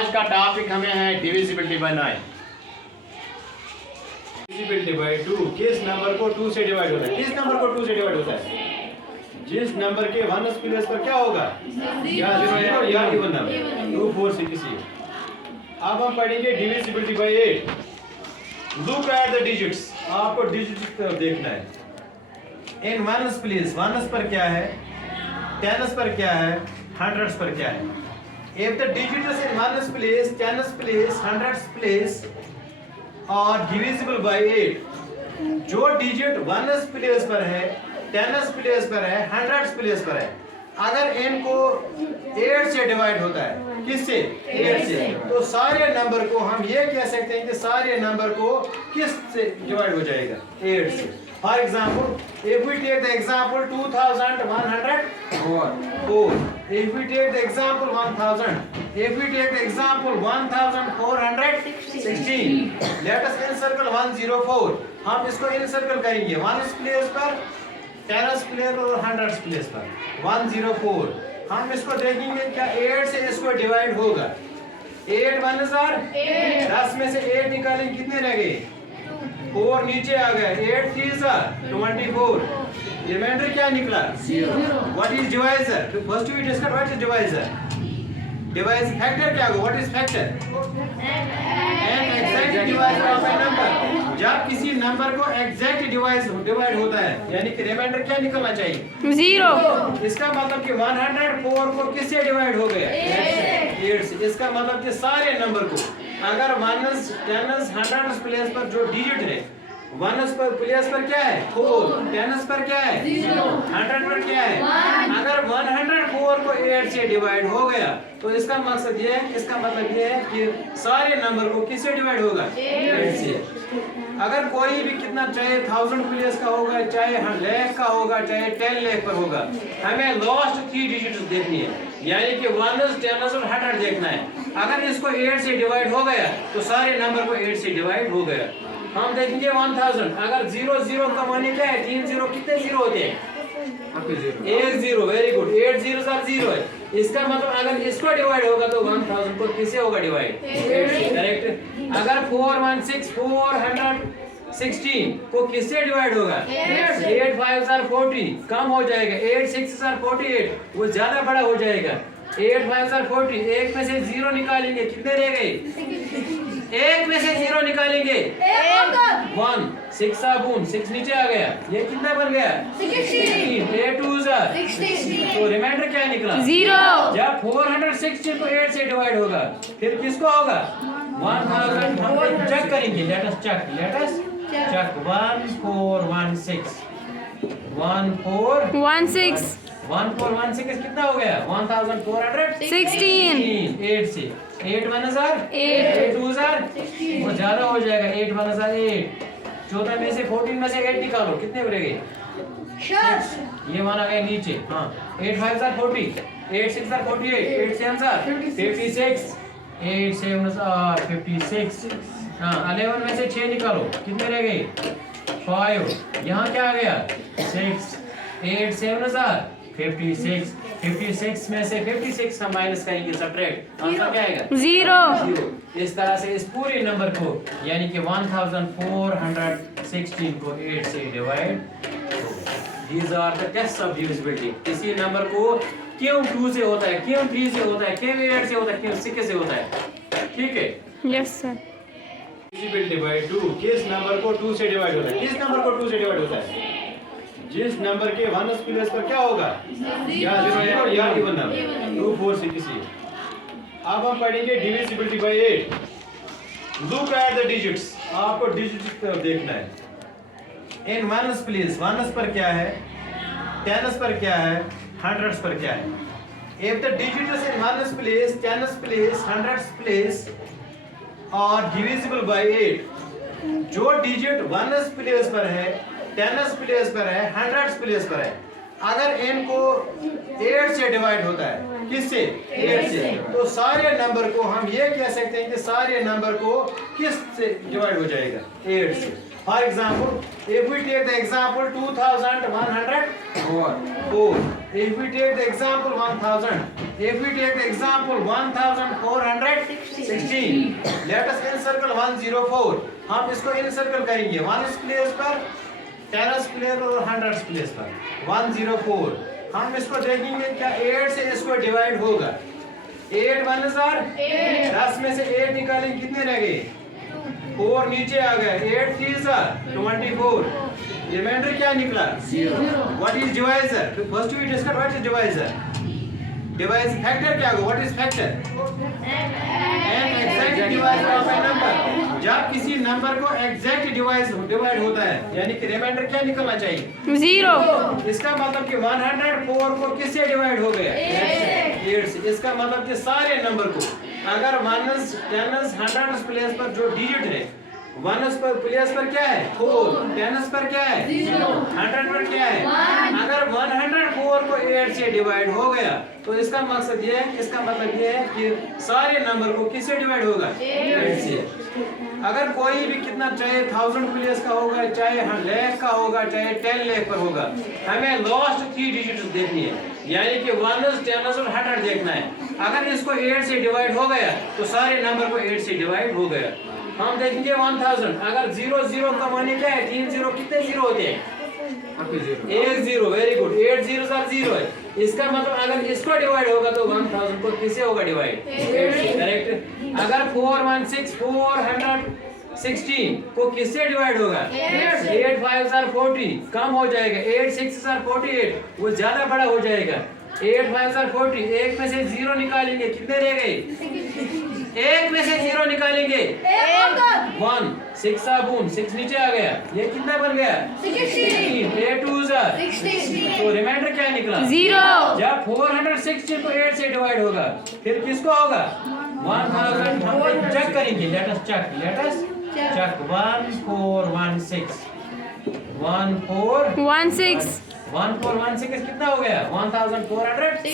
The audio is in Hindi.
आज का टॉपिक हमें है डिविजिबिलिटी बाय 9। डिविजिबिलिटी बाय 2 किस नंबर को 2 से डिवाइड होता है? किस नंबर को 2 से डिवाइड होता है? जिस नंबर के 1 प्लेस पर क्या होगा? या 0 या इवन नंबर 2 4 6 किसी। अब हम पढ़ेंगे divisibility bye 8। Look at the digits. आपको डिजिट्स की तरफ देखना है। इन 1 प्लेस 1 पर क्या है, 10 पर क्या है, 100 पर क्या है? If the digits in 1's place, 10's place, 100's place are divisible by 8, जो डिजिट 1's प्लेस पर है, 10's प्लेस पर है, 100's प्लेस पर है, अगर इनको 8 से डिवाइड होता है, किससे? 8 से, तो सारे नंबर को हम ये कह सकते हैं कि सारे नंबर को किस से डिवाइड हो जाएगा? 8 से। For example, if we take the example 2104, if we take the example 1000, if we take the example 1416, let us encircle 104. हम इसको encircle करेंगे 1's place पर, 10's place और 100's place पर 104। हम इसको देखेंगे क्या 8 से इसको डिवाइड होगा? 8 1 10 में से 8 निकालेंगे, कितने रह गए? 4 नीचे आ गए। 8 3 24। रिमाइंडर क्या निकला? 0। What is divisor? First we discuss what is divisor. Divisor factor क्या होगा? What is factor? An exact divisor of a number. जब किसी नंबर को एग्जैक्ट डिवाइड होता है, यानी कि रिमाइंडर क्या निकलना चाहिए? 0। इसका मतलब कि 104 को किससे डिवाइड हो गया? 8 से। इसका मतलब कि सारे नंबर को अगर 1's 10's 100's प्लेस पर जो डिजिट है, 1's पर प्लेस पर क्या है? 4, 10's पर क्या है? 0, 100 पर क्या है? 1। अगर 104 को 8 से डिवाइड हो गया तो इसका मकसद ये है, इसका मतलब ये है कि सारे नंबर को किससे डिवाइड होगा? 8 से। अगर कोई भी कितना, चाहे 1000 प्लेस का होगा, चाहे लाख का होगा, चाहे 10 लाख पर होगा, हमें लास्ट 3 डिजिट्स देखनी है, यानी कि 1's 10's और 100 देखना है। अगर इसको 8 से डिवाइड हो गया तो सारे नंबर को 8 से डिवाइड हो गया। हम देखेंगे 1000, अगर 0 0 का माने क्या है? 3 0, कितने 0 होते हैं? 1 0। Very good. 8 0 0 है। इसका मतलब अगर इसको डिवाइड होगा तो 1000 को किससे होगा डिवाइड? 8 से। करेक्ट। अगर 416 को किससे डिवाइड होगा? 8 5 40, कम हो जाएगा। 8 6 48, वो ज्यादा बड़ा हो जाएगा। 8 5 40, एक में से 0 निकालेंगे, कितने रह गए? एक में से 0 निकालेंगे, 1 6 6 नीचे आ गया, ये कितना बन गया? 16। 8 2 16। तो रिमाइंडर क्या निकला? 0। जब 416 को 8 से डिवाइड होगा फिर किसको होगा? 1000। हम चेक करेंगे। लेट अस चेक 1416 16 1416 कितना हो गया? 1416। 8 से 8 1 8 2 वो ज्यादा हो जाएगा। 8 1 8। 14 में से 14 में से 8 निकालो, कितने बनेंगे? ये माना गया नीचे। हाँ 8 5 40, 8 6 48, 8 7 56, 8 7 56। हाँ 11 में से 6 निकालो, कितने रह गए? 5। यहाँ क्या आ गया? 6। 8 7 56। 56 में से 56 हम माइनस करेंगे, सब्ट्रैक्ट, आंसर क्या आएगा? 0। इस तरह से इस पूरे नंबर को, यानी कि 1416 को 8 से डिवाइड होगा। These are the tests of divisibility। किसी नंबर को क्यों 2 से होता है, क्यों 3 से होता है, क्यों 8 से होता है, क्यों 6 से होता है। ठीक है? Yes sir. डिविजिबिलिटी बाय 2 किस नंबर को 2 से डिवाइड होता है? किस नंबर को 2 से डिवाइड होता है? जिस नंबर के 1's प्लेस पर क्या होगा? या 0 या इवन नंबर 2 4 6 किसी। अब हम पढ़ेंगे divisibility bye 8। Look at the digits. आपको डिजिट्स की तरफ देखना है। इन 1's प्लेस 1's पर क्या है, 10's पर क्या है, 100's पर क्या है? If the digits in 1's place, 10's place, 100's place are divisible by 8, जो डिजिट 1's प्लेस पर है, 10's प्लेस पर है, 100's प्लेस पर है, अगर इनको 8 से डिवाइड होता है, किससे? 8 से, तो सारे नंबर को हम ये कह सकते हैं कि सारे नंबर को किस से डिवाइड हो जाएगा? 8 से। For example, if we take the example 2104, if we take the example 1000, if we take the example 1416, 16. Let us encircle 104. हम इसको encircle करेंगे 1's place पर, 10's place और 100's place पर 104. हम इसको देखेंगे क्या 8 से इसको डिवाइड होगा. 8 1 are 10 में से 8 निकालेंगे कितने रह गए 4 नीचे आ गए. 8 3 are 24. रिमाइंडर क्या निकला 0. What is divisor? First we discuss what is divisor. Divide factor क्या होगा? What is factor? An exact divisor of a number. जब किसी नंबर को exact डिवाइड होता है यानी कि रिमाइंडर क्या निकलना चाहिए 0. इसका मतलब कि 104 को किससे डिवाइड हो गया 8 से. इसका मतलब कि सारे नंबर को अगर 1's 10's 100's प्लेस पर जो डिजिट है 1's पर प्लेस पर क्या है 4, 10's पर क्या है 0, 100 पर क्या है 1. अगर 104 को 8 से डिवाइड हो गया तो इसका मकसद ये है, इसका मतलब ये है कि सारे नंबर को किससे डिवाइड होगा 8 से. अगर कोई भी कितना चाहे 1000 प्लेस का होगा, चाहे लाख का होगा, चाहे 10 लाख पर होगा, हमें लास्ट 3 डिजिट्स देखनी है यानी कि 1's 10's और 100 देखना है. अगर इसको 8 से डिवाइड हो गया तो सारे नंबर को 8 से डिवाइड हो गया. हम देखेंगे 1000. अगर 0 0 का माने क्या है 3 0 कितने 0 होते हैं 1 0. Very good. 8 0 are 0 है. इसका मतलब अगर इसको डिवाइड होगा तो 1000 को किससे होगा डिवाइड 8 से. करेक्ट. अगर 416 416 को किससे डिवाइड होगा 8 5 are 40. कम हो जाएगा 8 6 are 48. वो ज्यादा बड़ा हो जाएगा. 8 5 are 40. एक में से 0 निकालेंगे कितने रह गए एक में से 0 निकालेंगे 1. 6 साबुन 6 नीचे आ गया. ये कितना बन गया 16. 8 2 are 16. तो रिमाइंडर क्या निकला 0. जब 416 को 8 से डिवाइड होगा फिर किसको होगा 1000. हम चेक करेंगे. Let us check 1416 1416 16. कितना हो गया 1406.